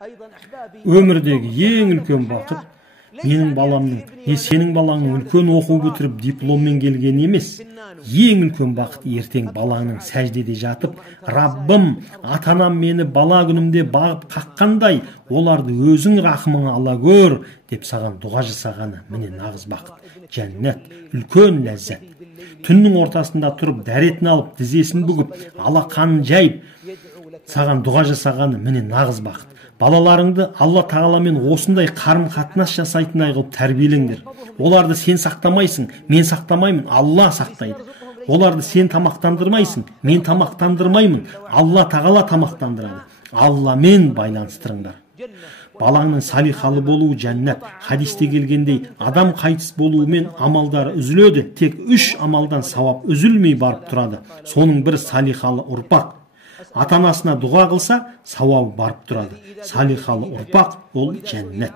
Өмірдегі ең үлкен бақыт менің баламның, сенің балаңның үлкен оқу бітіріп дипломмен келгені емес. Ең үлкен бақыт ертең балаңның сәждеде жатып, Раббым, ата-анам мені бала күнімде бағып қаққандай, оларды өзің рахымыңа ала көр, деп саған дұға жасағаны міне нағыз бақыт. Жәннат, үлкен ләззат. Түннің ортасында тұрып, дәретін алып, тізесін бүгіп, алақанын жайып, саған дұға жасағаны міне нағыз бақыт. Балаларыңды Алла Тағаламен осындай қарым-қатынас жасайтындай қылып тәрбиелеңдер. Оларды сен сақтамайсың, мен сақтамаймын, Алла сақтайды. Оларды сен тамақтандырмайсың, мен тамақтандырмаймын, Алла Тағала тамақтандырады. Алламен байланыстырыңдар. Балаңның салихалы болуы жәннат. Хадисте келгендей, адам қайтыс болуымен амалдары үзіледі, тек 3 амалдан сауап үзілмей барып тұрады. Соның бірі салихалы ұрпақ. Ата-анасына дұға қылса, сауабы барып тұрады. Салихалы ұрпақ ол жәннат.